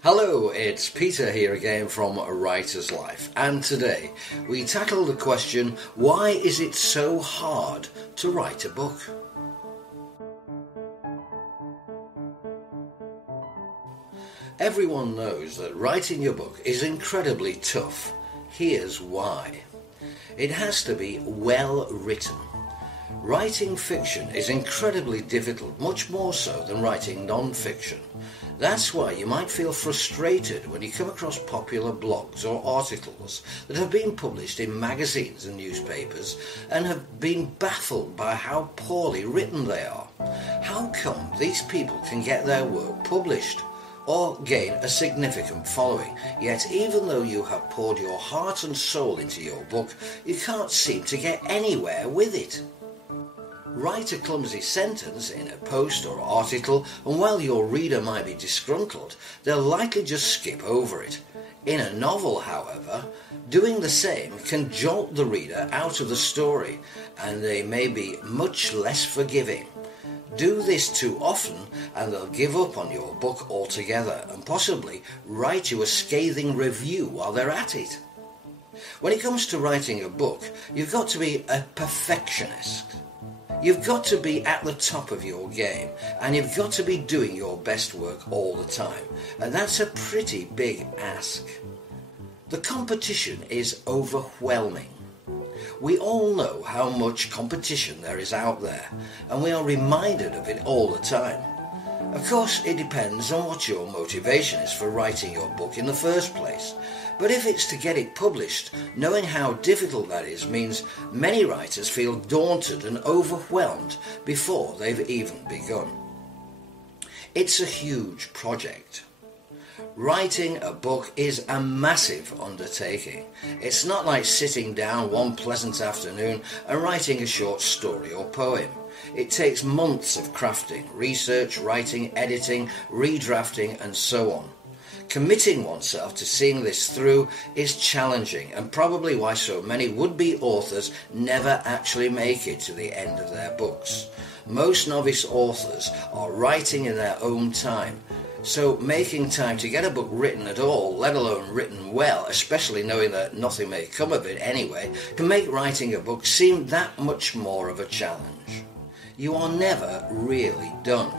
Hello, it's Peter here again from A Writer's Life, and today we tackle the question, why is it so hard to write a book? Everyone knows that writing your book is incredibly tough. Here's why. It has to be well written. Writing fiction is incredibly difficult, much more so than writing non-fiction. That's why you might feel frustrated when you come across popular blogs or articles that have been published in magazines and newspapers and have been baffled by how poorly written they are. How come these people can get their work published or gain a significant following, yet even though you have poured your heart and soul into your book, you can't seem to get anywhere with it? Write a clumsy sentence in a post or article, and while your reader might be disgruntled, they'll likely just skip over it. In a novel, however, doing the same can jolt the reader out of the story, and they may be much less forgiving. Do this too often and they'll give up on your book altogether and possibly write you a scathing review while they're at it. When it comes to writing a book, you've got to be a perfectionist. You've got to be at the top of your game, and you've got to be doing your best work all the time, and that's a pretty big ask. The competition is overwhelming. We all know how much competition there is out there, and we are reminded of it all the time. Of course, it depends on what your motivation is for writing your book in the first place. But if it's to get it published, knowing how difficult that is means many writers feel daunted and overwhelmed before they've even begun. It's a huge project. Writing a book is a massive undertaking. It's not like sitting down one pleasant afternoon and writing a short story or poem. It takes months of crafting, research, writing, editing, redrafting, and so on. Committing oneself to seeing this through is challenging, and probably why so many would-be authors never actually make it to the end of their books. Most novice authors are writing in their own time, so making time to get a book written at all, let alone written well, especially knowing that nothing may come of it anyway, can make writing a book seem that much more of a challenge. You are never really done.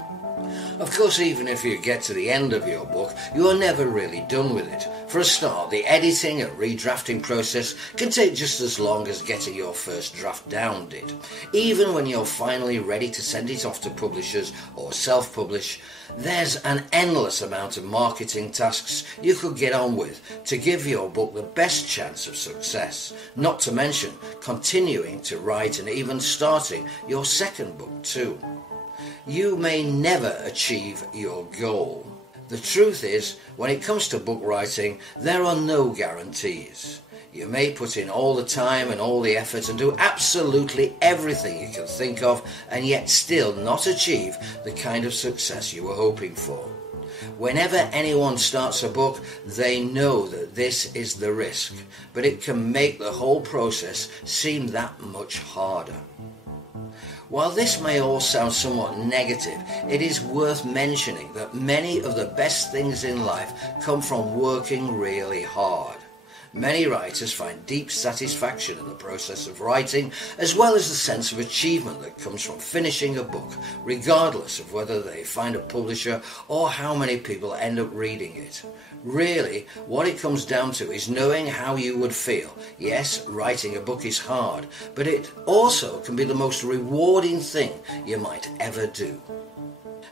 Of course, even if you get to the end of your book, you are never really done with it. For a start, the editing and redrafting process can take just as long as getting your first draft down did. Even when you're finally ready to send it off to publishers or self-publish, there's an endless amount of marketing tasks you could get on with to give your book the best chance of success, not to mention continuing to write and even starting your second book too. You may never achieve your goal. The truth is, when it comes to book writing, there are no guarantees. You may put in all the time and all the effort and do absolutely everything you can think of and yet still not achieve the kind of success you were hoping for. Whenever anyone starts a book, they know that this is the risk, but it can make the whole process seem that much harder. While this may all sound somewhat negative, it is worth mentioning that many of the best things in life come from working really hard. Many writers find deep satisfaction in the process of writing, as well as the sense of achievement that comes from finishing a book, regardless of whether they find a publisher or how many people end up reading it. Really, what it comes down to is knowing how you would feel. Yes, writing a book is hard, but it also can be the most rewarding thing you might ever do.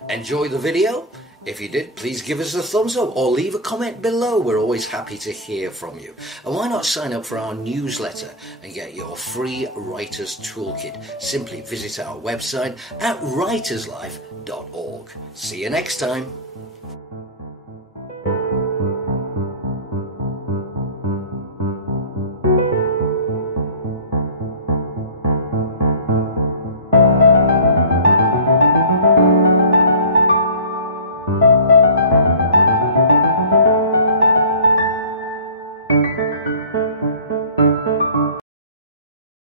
Enjoy the video? If you did, please give us a thumbs up or leave a comment below. We're always happy to hear from you. And why not sign up for our newsletter and get your free Writer's Toolkit? Simply visit our website at writerslife.org. See you next time.